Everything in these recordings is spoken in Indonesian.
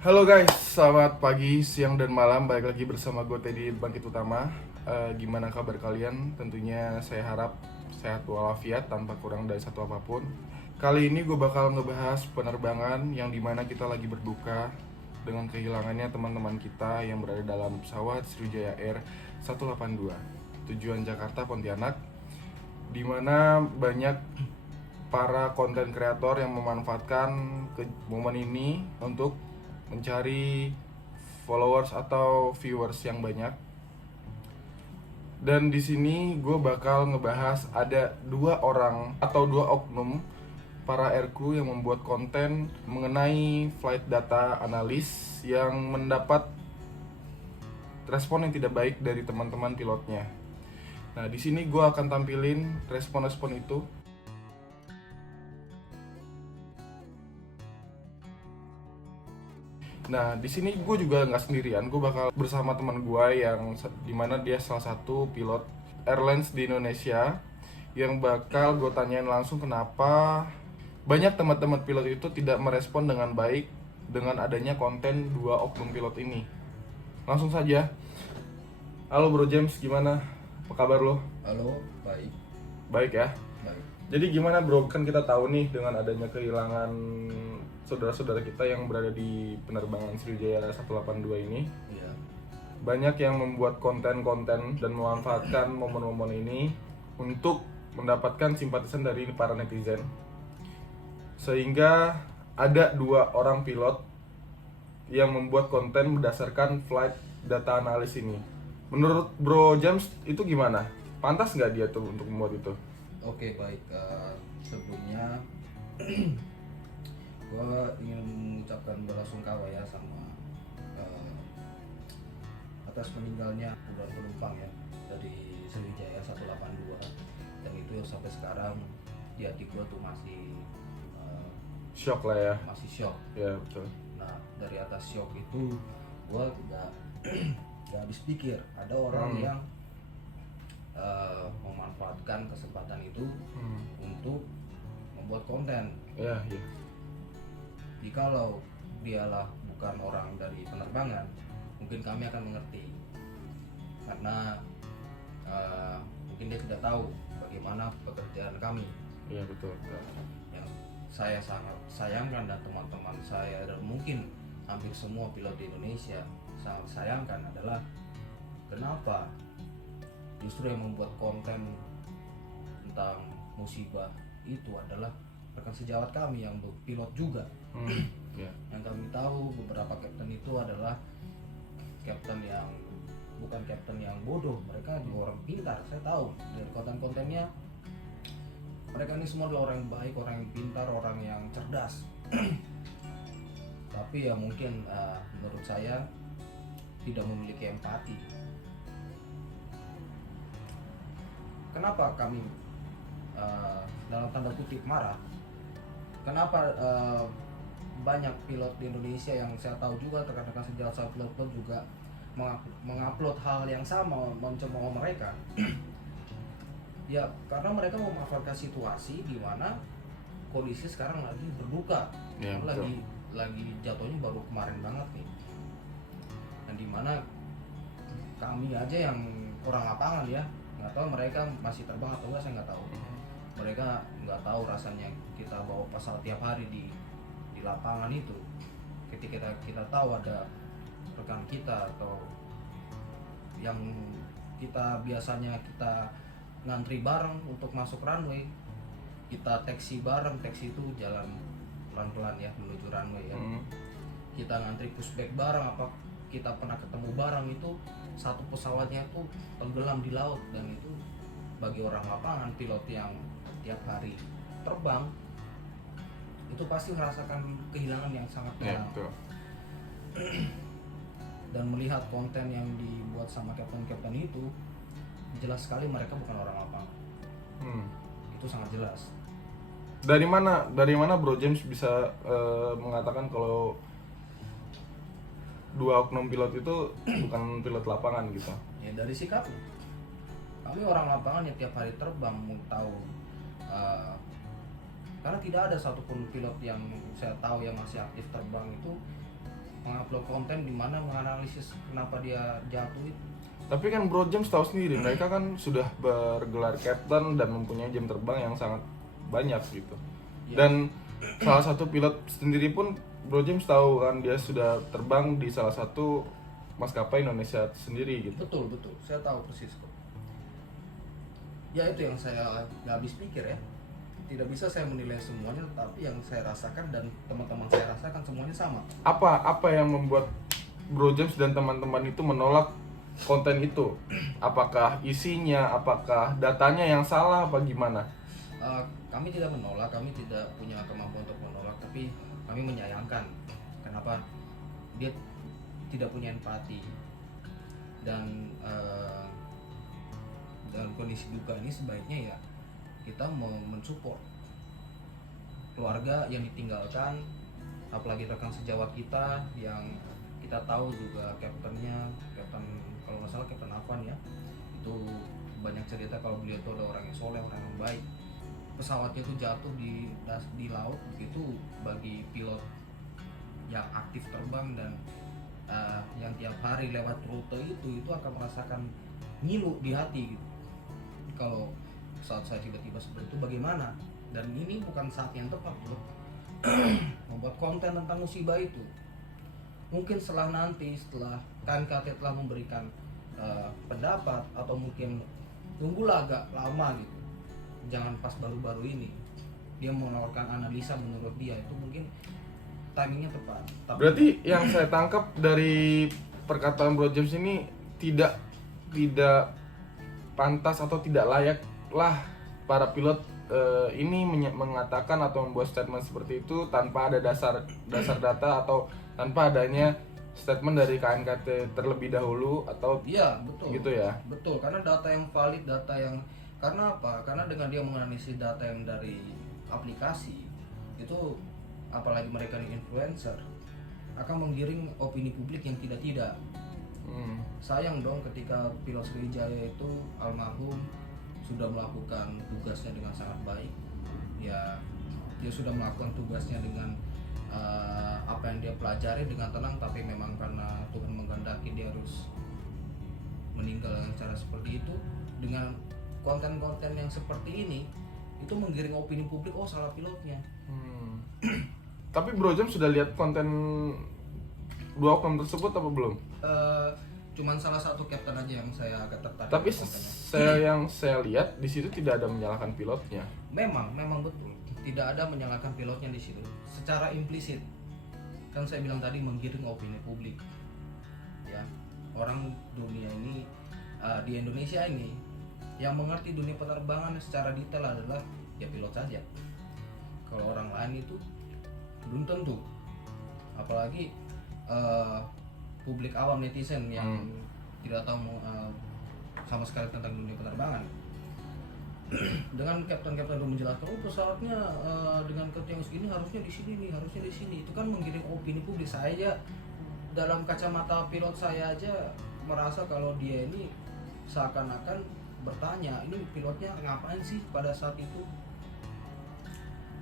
Halo guys, selamat pagi, siang, dan malam. Balik lagi bersama gue Teddy Bangkit Utama. Gimana kabar kalian? Tentunya saya harap sehat walafiat tanpa kurang dari satu apapun. Kali ini gue bakal ngebahas penerbangan yang dimana kita lagi berduka dengan kehilangannya teman-teman kita yang berada dalam pesawat Sriwijaya Air 182 tujuan Jakarta Pontianak, dimana banyak para konten kreator yang memanfaatkan momen ini untuk mencari followers atau viewers yang banyak. Dan di sini gue bakal ngebahas ada dua orang atau dua oknum para aircrew yang membuat konten mengenai flight data analis yang mendapat respon yang tidak baik dari teman-teman pilotnya. Nah, di sini gue akan tampilin respon-respon itu. Nah, di sini gue juga nggak sendirian. Gue bakal bersama teman gue yang dimana dia salah satu pilot airlines di Indonesia yang bakal gue tanyain langsung kenapa banyak teman-teman pilot itu tidak merespon dengan baik dengan adanya konten dua oknum pilot ini. Langsung saja. Halo Bro James, gimana? Apa kabar lo? Halo, baik. Baik ya. Baik. Jadi gimana bro, kan kita tahu nih dengan adanya kehilangan saudara-saudara kita yang berada di penerbangan Sriwijaya 182 ini, Ya. banyak yang membuat konten-konten dan memanfaatkan momen-momen ini untuk mendapatkan simpatisan dari para netizen. Sehingga ada dua orang pilot yang membuat konten berdasarkan flight data analis ini. Menurut Bro James itu gimana? Pantas nggak dia tuh untuk membuat itu? Oke, baik. Sebelumnya gue ingin mengucapkan belasungkawa ya sama eh, atas meninggalnya puluhan penumpang ya dari Sriwijaya 182, dan itu sampai sekarang di hati gue tuh masih Shock lah ya. masih shock. Ya betul. Nah, dari atas shock itu gue gak habis pikir ada orang yang memanfaatkan kesempatan itu untuk membuat konten. Ya, ya. Jikalau dialah bukan orang dari penerbangan, mungkin kami akan mengerti, karena mungkin dia tidak tahu bagaimana pekerjaan kami. Iya betul. Yang saya sangat sayangkan dan teman-teman saya dan mungkin hampir semua pilot di Indonesia sangat sayangkan adalah kenapa justru yang membuat konten tentang musibah itu adalah rekan sejawat kami yang pilot juga. Yeah. Yang kami tahu beberapa kapten itu adalah kapten yang bukan kapten yang bodoh, mereka juga orang pintar. Saya tahu dari konten-kontennya mereka ini semua adalah orang yang baik, orang yang pintar, orang yang cerdas. Tapi ya mungkin menurut saya tidak memiliki empati. Kenapa kami dalam tanda kutip marah? Kenapa banyak pilot di Indonesia yang saya tahu juga rekan-rekan sejawat saya pilot juga mengupload hal yang sama mencemooh mereka? Ya karena mereka memanfaatkan situasi di mana kondisi sekarang lagi berduka, Ya, lagi jatuhnya baru kemarin banget nih, dan di mana kami aja yang orang lapangan ya nggak tahu mereka masih terbang atau enggak, saya nggak tahu. Mereka nggak tahu rasanya kita bawa pesawat tiap hari di lapangan itu. Ketika kita tahu ada rekan kita atau yang kita biasanya kita ngantri bareng untuk masuk runway, kita taksi bareng, taksi itu jalan pelan-pelan ya menuju runway ya. Kita ngantri pushback bareng, apa kita pernah ketemu bareng itu satu pesawatnya tuh tenggelam di laut, dan itu bagi orang lapangan pilot yang tiap hari terbang itu pasti merasakan kehilangan yang sangat dalam. Dan melihat konten yang dibuat sama kapten-kapten itu jelas sekali mereka bukan orang lapangan. Itu sangat jelas. Dari mana Bro James bisa mengatakan kalau dua oknum pilot itu bukan pilot lapangan gitu? Ya dari sikapnya. Kami orang lapangan yang tiap hari terbang, mau tahu karena tidak ada satupun pilot yang saya tahu yang masih aktif terbang itu mengupload konten di mana menganalisis kenapa dia jatuh itu. Tapi kan Bro James tahu sendiri, mereka kan sudah bergelar captain dan mempunyai jam terbang yang sangat banyak gitu. Ya. Dan salah satu pilot sendiri pun Bro James tahu kan, dia sudah terbang di salah satu maskapai Indonesia sendiri gitu. Betul, saya tahu persis kok. Ya itu yang saya nggak habis pikir ya. Tidak bisa saya menilai semuanya, tapi yang saya rasakan dan teman-teman saya rasakan semuanya sama. Apa yang membuat Bro James dan teman-teman itu menolak konten itu? Apakah isinya, apakah datanya yang salah, apa gimana? Kami tidak menolak, kami tidak punya kemampuan untuk menolak, tapi kami menyayangkan. Kenapa? Dia tidak punya empati, dan dalam kondisi duka ini sebaiknya ya kita mau mensupport keluarga yang ditinggalkan, apalagi rekan sejawat kita yang kita tahu juga kapten kalau nggak salah Kapten Afan ya, itu banyak cerita kalau beliau itu ada orang yang soleh, orang yang baik. Pesawatnya itu jatuh di laut, begitu bagi pilot yang aktif terbang dan yang tiap hari lewat rute itu akan merasakan ngilu di hati gitu. Kalau saat saya tiba-tiba seperti itu bagaimana? Dan ini bukan saat yang tepat loh membuat konten tentang musibah itu. Mungkin setelah KNKT telah memberikan pendapat, atau mungkin tunggulah agak lama gitu, jangan pas baru-baru ini dia mengeluarkan analisa, menurut dia itu mungkin timingnya tepat. Berarti yang saya tangkap dari perkataan Bro James ini tidak pantas atau tidak layaklah para pilot ini mengatakan atau membuat statement seperti itu tanpa ada dasar data atau tanpa adanya statement dari KNKT terlebih dahulu, atau iya betul gitu ya. Betul, karena data yang valid, karena apa? Karena dengan dia menganalisis data yang dari aplikasi itu, apalagi mereka ini influencer, akan menggiring opini publik yang tidak. Sayang dong ketika pilot Sriwijaya itu almarhum sudah melakukan tugasnya dengan sangat baik. Ya, dia sudah melakukan tugasnya dengan apa yang dia pelajari dengan tenang, tapi memang karena Tuhan menghendaki dia harus meninggal dengan cara seperti itu. Dengan konten-konten yang seperti ini, itu menggiring opini publik, oh salah pilotnya. Tapi Bro James sudah lihat konten dua oknum tersebut apa belum? Cuman salah satu kapten aja yang saya agak tertarik. Tapi yang saya lihat di situ tidak ada menyalahkan pilotnya. Memang betul, tidak ada menyalahkan pilotnya di situ. Secara implisit, kan saya bilang tadi menggiring opini publik. Ya, orang dunia ini di Indonesia ini yang mengerti dunia penerbangan secara detail adalah ya pilot saja. Kalau orang lain itu belum tentu. Apalagi publik awam, netizen yang tidak tahu sama sekali tentang dunia penerbangan. Dengan kapten-kapten itu menjelaskan, oh pesawatnya dengan ketinggian segini harusnya di sini nih, harusnya di sini. Itu kan menggiring opini publik. Saya dalam kacamata pilot saya aja merasa kalau dia ini seakan-akan bertanya, ini pilotnya ngapain sih pada saat itu?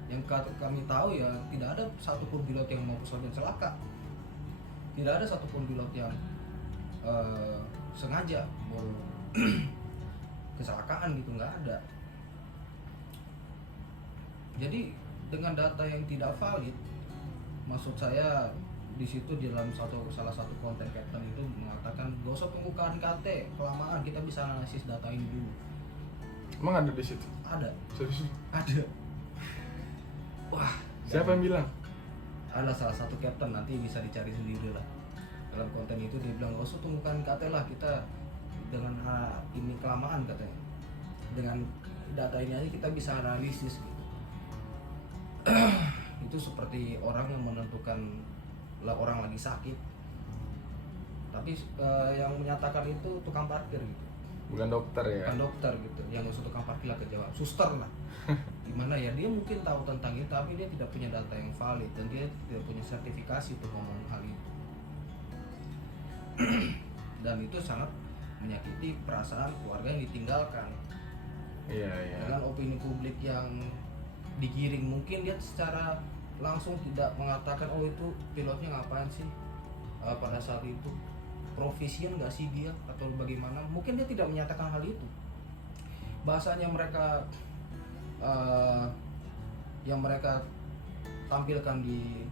Yang kami tahu ya tidak ada satupun pilot yang mau pesawatnya celaka. Tidak ada satupun pilot yang sengaja mau kecelakaan gitu, nggak ada. Jadi dengan data yang tidak valid, maksud saya di situ di dalam salah satu konten kapten itu mengatakan gak usah tunggu KNKT kelamaan, kita bisa analisis data ini dulu. Emang ada di situ? Ada. Serius? Ada. Wah. Siapa yang bilang? Ada salah satu kapten, nanti bisa dicari sendiri lah. Dalam konten itu dia bilang gak usah tunggu KNKT lah, kita dengan ini kelamaan katanya. Dengan data ini aja kita bisa analisis gitu. Itu seperti orang yang menentukan orang lagi sakit, tapi yang menyatakan itu tukang parkir gitu. Bukan dokter ya? Bukan dokter gitu, yang usah tukang parkir lah kejawab, suster lah. Gimana ya, dia mungkin tahu tentang itu tapi dia tidak punya data yang valid dan dia tidak punya sertifikasi untuk ngomong hal itu. Dan itu sangat menyakiti perasaan keluarga yang ditinggalkan. Iya. Dengan opini publik yang digiring, mungkin dia secara langsung tidak mengatakan oh itu pilotnya ngapain sih, pada saat itu profesion nggak sih dia atau bagaimana, mungkin dia tidak menyatakan hal itu. Bahasanya mereka yang mereka tampilkan di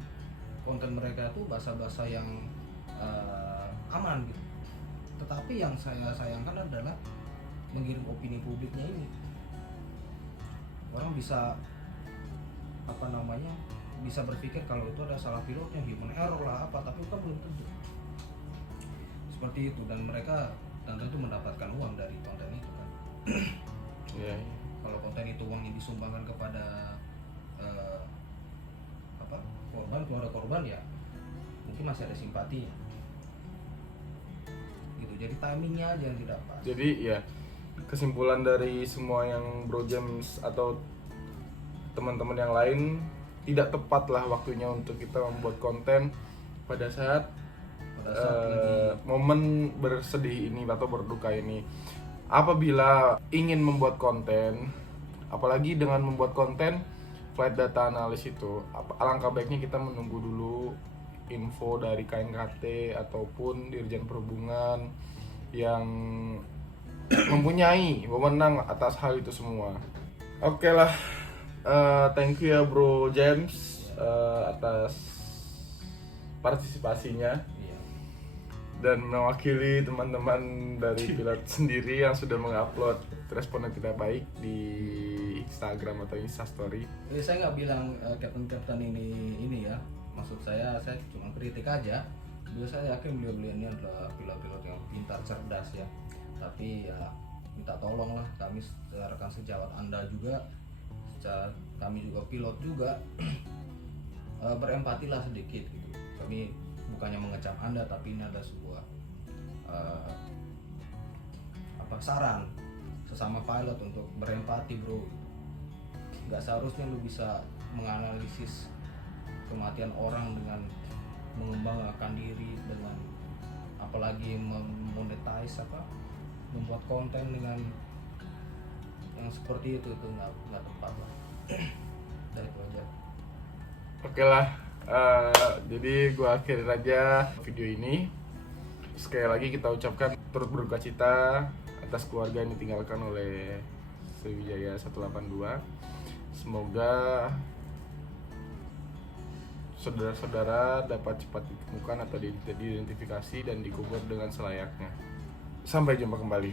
konten mereka itu bahasa-bahasa yang aman gitu, tetapi yang saya sayangkan adalah mengirim opini publiknya ini. Orang bisa bisa berpikir kalau itu ada salah pilotnya, human error lah apa, tapi kan belum tentu seperti itu. Dan mereka tentu mendapatkan uang dari konten itu kan. Iya. Kalau konten itu uangnya disumbangkan kepada keluarga korban ya mungkin masih ada simpatinya gitu. Jadi timingnya aja yang tidak pas. Jadi ya, kesimpulan dari semua yang Bro James atau teman-teman yang lain, tidak tepat lah waktunya untuk kita membuat konten pada saat lagi momen bersedih ini atau berduka ini. Apabila ingin membuat konten, apalagi dengan membuat konten flight data analis itu, alangkah baiknya kita menunggu dulu info dari KNKT ataupun Dirjen Perhubungan yang mempunyai wewenang atas hal itu semua. Oke lah, thank you ya Bro James atas partisipasinya iya. dan mewakili teman-teman dari pilot sendiri yang sudah mengupload respon yang tidak baik di Instagram atau Instastory. Saya nggak bilang kapten ini ya, maksud saya cuma kritik aja. Saya yakin beliau ini adalah pilot-pilot yang pintar, cerdas ya, tapi ya minta tolong lah, kami rekan sejawat Anda juga, kami juga pilot juga, berempatilah sedikit gitu. Kami bukannya mengecam Anda, tapi ini adalah sebuah saran sesama pilot untuk berempati bro. Nggak seharusnya lu bisa menganalisis kematian orang dengan mengembangkan diri, dengan apalagi memonetize membuat konten dengan yang seperti itu nggak tepat lah. Dari itu aja. Oke lah, jadi gua akhirin aja video ini. Sekali lagi kita ucapkan turut berduka cita atas keluarga yang ditinggalkan oleh Sriwijaya 182. Semoga saudara-saudara dapat cepat ditemukan atau diidentifikasi dan dikubur dengan selayaknya. Sampai jumpa kembali.